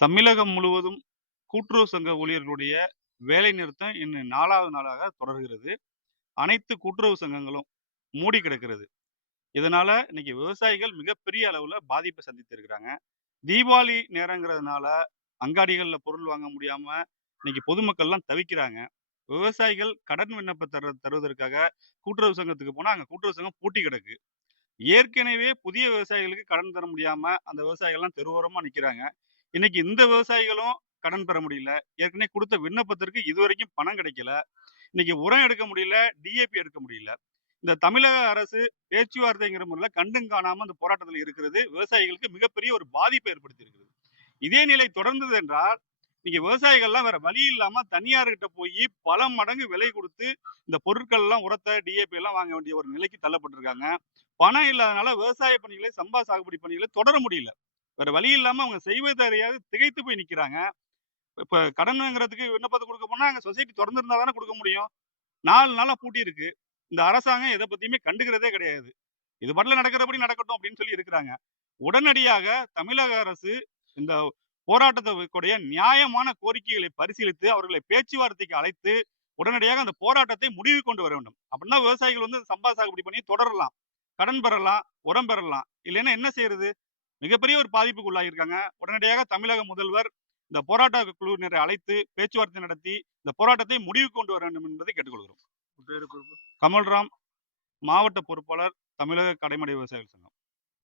தமிழகம் முழுவதும் கூட்டுறவு சங்க ஊழியர்களுடைய வேலை நிறுத்தம் இன்னும் 4வது நாளாக தொடர்கிறது. அனைத்து கூட்டுறவு சங்கங்களும் மூடி கிடக்கிறது. இதனால இன்னைக்கு விவசாயிகள் மிகப்பெரிய அளவுல பாதிப்ப சந்தித்திருக்கிறாங்க. தீபாவளி நேரங்கிறதுனால அங்காடிகள்ல பொருள் வாங்க முடியாம இன்னைக்கு பொதுமக்கள்லாம் தவிக்கிறாங்க. விவசாயிகள் கடன் விண்ணப்பம் தருவதற்காக கூட்டுறவு சங்கத்துக்கு போனா, அங்க கூட்டுறவு சங்கம் பூட்டி கிடக்கு. ஏற்கனவே புதிய விவசாயிகளுக்கு கடன் தர முடியாம அந்த விவசாயிகள்லாம் தெருவோரமா நிக்கிறாங்க. இன்னைக்கு இந்த விவசாயிகளும் கடன் பெற முடியல. ஏற்கனவே குடுத்த விண்ணப்பத்திற்கு இதுவரைக்கும் பணம் கிடைக்கல. இன்னைக்கு உரம் எடுக்க முடியல, டிஏபி எடுக்க முடியல. இந்த தமிழக அரசு பேச்சுவார்த்தைங்கிற முறையில கண்டும் காணாம அந்த போராட்டத்தில் இருக்கிறது விவசாயிகளுக்கு மிகப்பெரிய ஒரு பாதிப்பை ஏற்படுத்தியிருக்கிறது. இதே நிலை தொடர்ந்தது என்றால், இன்னைக்கு விவசாயிகள்லாம் வேற வழி இல்லாம தனியார்கிட்ட போயி பல மடங்கு விலை குடுத்து இந்த பொருட்கள்லாம் உரத்த, டிஏபி எல்லாம் வாங்க வேண்டிய ஒரு நிலைக்கு தள்ளப்பட்டிருக்காங்க. பணம் இல்லாதனால விவசாய பணிகளை, சம்பா சாகுபடி பணிகளை தொடர முடியல. வேற வழி இல்லாம அவங்க செய்வது அறியாது திகைத்து போய் நிக்கிறாங்க. இப்ப கடன் வாங்குறதுக்கு விண்ணப்பத்த குடுக்க போனா, அங்க சொசைட்டி தொறந்திருந்தா தானே குடுக்க முடியும். 4 நாளா பூட்டி இருக்கு. இந்த அரசாங்கம் எத பத்தியுமே கண்டுக்கிறதே கிடையாது. இது பாட்டுல நடக்கிறபடி நடக்கட்டும் அப்படின்னு சொல்லி இருக்கிறாங்க. உடனடியாக தமிழக அரசு இந்த போராட்டத்துக்குடைய நியாயமான கோரிக்கைகளை பரிசீலித்து, அவர்களை பேச்சுவார்த்தைக்கு அழைத்து, உடனடியாக அந்த போராட்டத்தை முடிவுக்கு கொண்டு வர வேண்டும். அப்படின்னா விவசாயிகள் வந்து சம்பா சாகுபடி பண்ணி தொடரலாம். கடன் பெறலாம், உரம் பெறலாம். இல்லைன்னா என்ன செய்றது? மிகப்பெரிய ஒரு பாதிப்புக்கு உள்ளாகியிருக்காங்க. உடனடியாக தமிழக முதல்வர் இந்த போராட்ட குழுவினரை அழைத்து பேச்சுவார்த்தை நடத்தி, இந்த போராட்டத்தை முடிவுக்கு கொண்டு வர வேண்டும் என்பதை கேட்டுக்கொள்கிறோம். கமல்ராம், மாவட்ட பொறுப்பாளர், தமிழக கடைமடை விவசாயிகள் சங்கம்.